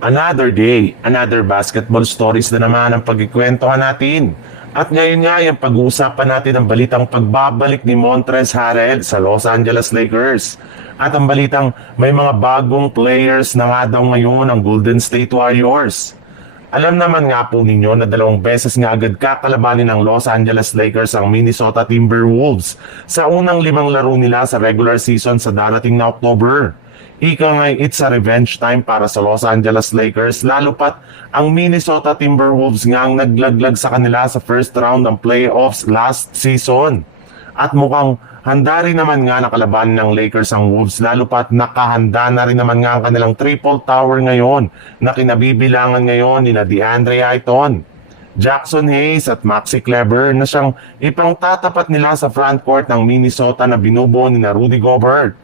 Another day, another basketball stories na naman ang pagkikwentuhan natin. At ngayon nga, yung pag-uusapan natin ang balitang pagbabalik ni Montrezl Harrell sa Los Angeles Lakers. At ang balitang may mga bagong players na nga daw ngayon ang Golden State Warriors. Alam naman nga po ninyo na 2 beses nga agad kakalabanin ng Los Angeles Lakers ang Minnesota Timberwolves sa unang 5 laro nila sa regular season sa darating na October. Ika nga, it's a revenge time para sa Los Angeles Lakers, lalo pat ang Minnesota Timberwolves nga ang naglaglag sa kanila sa first round ng playoffs last season. At mukhang handa rin naman nga nakalabanin ng Lakers ang Wolves, lalo pat nakahanda na rin naman nga ang kanilang triple tower ngayon na kinabibilangan ngayon ni DeAndre Ayton, Jackson Hayes at Maxi Kleber na siyang ipangtatapat nila sa frontcourt ng Minnesota na binubuo ni Rudy Gobert,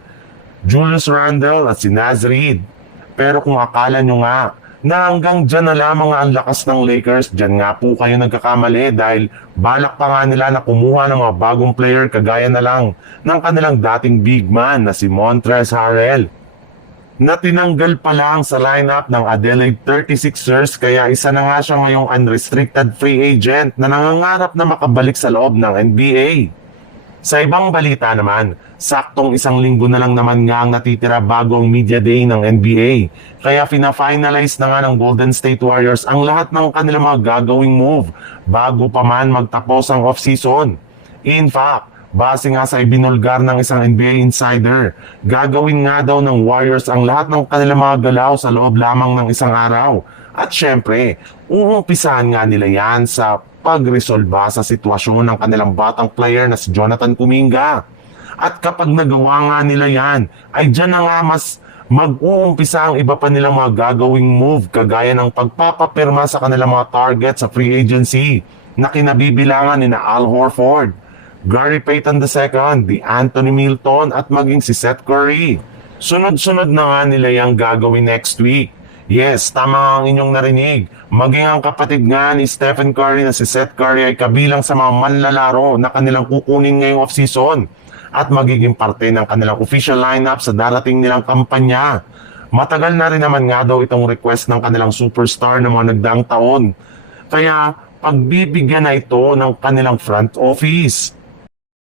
Julius Randle at si Naz Reid. Pero kung akala nyo nga na hanggang dyan na lamang ang lakas ng Lakers, dyan nga po kayo nagkakamali dahil balak pa nga nila na kumuha ng mga bagong player kagaya na lang ng kanilang dating big man na si Montrezl Harrell na tinanggal pa lang sa lineup ng Adelaide 36ers, kaya isa na nga siya ngayong unrestricted free agent na nangangarap na makabalik sa loob ng NBA. Sa ibang balita naman, saktong 1 linggo na lang naman nga ang natitira bago ang media day ng NBA. Kaya fina-finalize na nga ng Golden State Warriors ang lahat ng kanilang mga gagawing move bago pa man magtapos ang off-season. In fact, base nga sa ibinulgar ng isang NBA insider, gagawin nga daw ng Warriors ang lahat ng kanilang mga galaw sa loob lamang ng 1 araw. At syempre, uumpisahan nga nila yan sa pagresolba sa sitwasyon ng kanilang batang player na si Jonathan Kuminga. At kapag nagawa nga nila yan, ay dyan na nga mas mag-uumpisa ang iba pa nilang mga gagawing move kagaya ng pagpapapirma sa kanilang mga target sa free agency na kinabibilangan ni Al Horford, Gary Payton II, Anthony Milton at maging si Seth Curry. Sunod-sunod na nga nila yung gagawin next week. Yes, tama ang inyong narinig. Maging ang kapatid nga ni Stephen Curry na si Seth Curry ay kabilang sa mga manlalaro na kanilang kukunin ngayong off-season at magiging parte ng kanilang official lineup sa darating nilang kampanya. Matagal na rin naman nga daw itong request ng kanilang superstar ng mga nagdaang taon. Kaya pagbibigyan na ito ng kanilang front office.